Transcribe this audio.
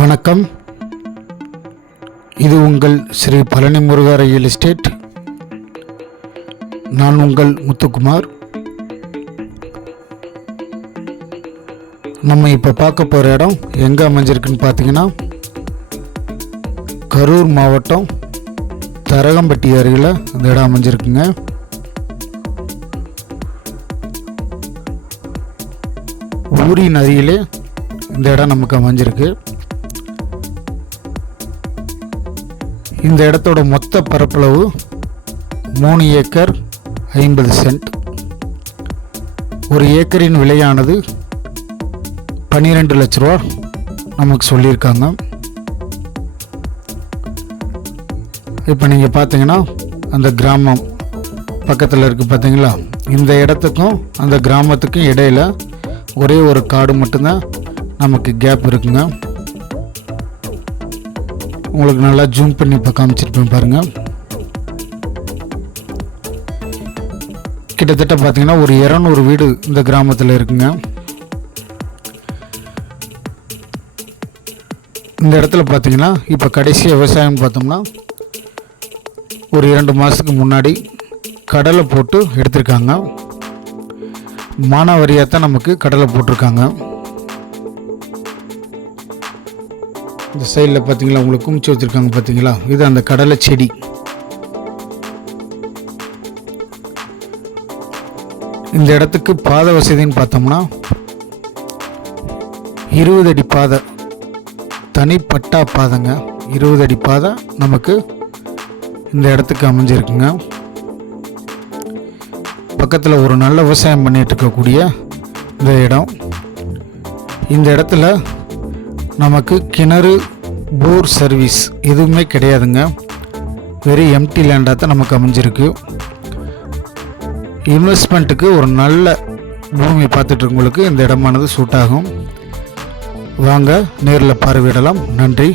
வணக்கம். இது உங்கள் ஸ்ரீ பழனி முருகா ரியல் எஸ்டேட். நான் உங்கள் முத்துக்குமார். நம்ம இப்போ பார்க்க போகிற இடம் எங்கே அமைஞ்சிருக்குன்னு பார்த்தீங்கன்னா, கரூர் மாவட்டம் தரகம்பட்டி அருகில் இந்த இடம் அமைஞ்சிருக்குங்க. ஊரின் அருகிலே இந்த இடம் நமக்கு அமைஞ்சிருக்கு. இந்த இடத்தோட மொத்த பரப்பளவு 3 ஏக்கர் 50 சென்ட். ஒரு ஏக்கரின் விலையானது 12 லட்ச ரூபா நமக்கு சொல்லியிருக்காங்க. இப்போ நீங்கள் பார்த்தீங்கன்னா, அந்த கிராமம் பக்கத்தில் இருக்குது பார்த்தீங்களா, இந்த இடத்துக்கும் அந்த கிராமத்துக்கும் இடையில் ஒரே ஒரு காடு மட்டும்தான் நமக்கு கேப் இருக்குங்க. உங்களுக்கு நல்லா ஜூம் பண்ணி இப்போ காமிச்சிருப்பேன் பாருங்கள். கிட்டத்தட்ட பார்த்தீங்கன்னா ஒரு 200 வீடு இந்த கிராமத்தில் இருக்குங்க. இந்த இடத்துல பார்த்தீங்கன்னா இப்போ கடைசியாக விவசாயம் பார்த்தோம்னா ஒரு 2 மாதத்துக்கு முன்னாடி கடலை போட்டு எடுத்திருக்காங்க. மானாவாரியாக தான் நமக்கு கடலை போட்டிருக்காங்க. இந்த சைடில் பார்த்தீங்களா, உங்களுக்கு குமிச்சு வச்சுருக்காங்க பார்த்தீங்களா, இது அந்த கடலை செடி. இந்த இடத்துக்கு பாதை வசதின்னு பார்த்தோம்னா 20 அடி பாதை, தனிப்பட்டா பாதைங்க. 20 அடி பாதை நமக்கு இந்த இடத்துக்கு அமைஞ்சிருக்குங்க. பக்கத்தில் ஒரு நல்ல விவசாயம் பண்ணிட்டு இருக்கக்கூடிய இந்த இடம். இந்த இடத்துல நமக்கு கிணறு, போர் சர்வீஸ் எதுவுமே கிடையாதுங்க. வெறும் எம்டி லேண்டாக தான் நமக்கு அமைஞ்சிருக்கு. இன்வெஸ்ட்மெண்ட்டுக்கு ஒரு நல்ல பூமி பார்த்துட்ருக்கவங்களுக்கு இந்த இடமானது சூட் ஆகும். வாங்க நேரில் பார்வையிடலாம். நன்றி.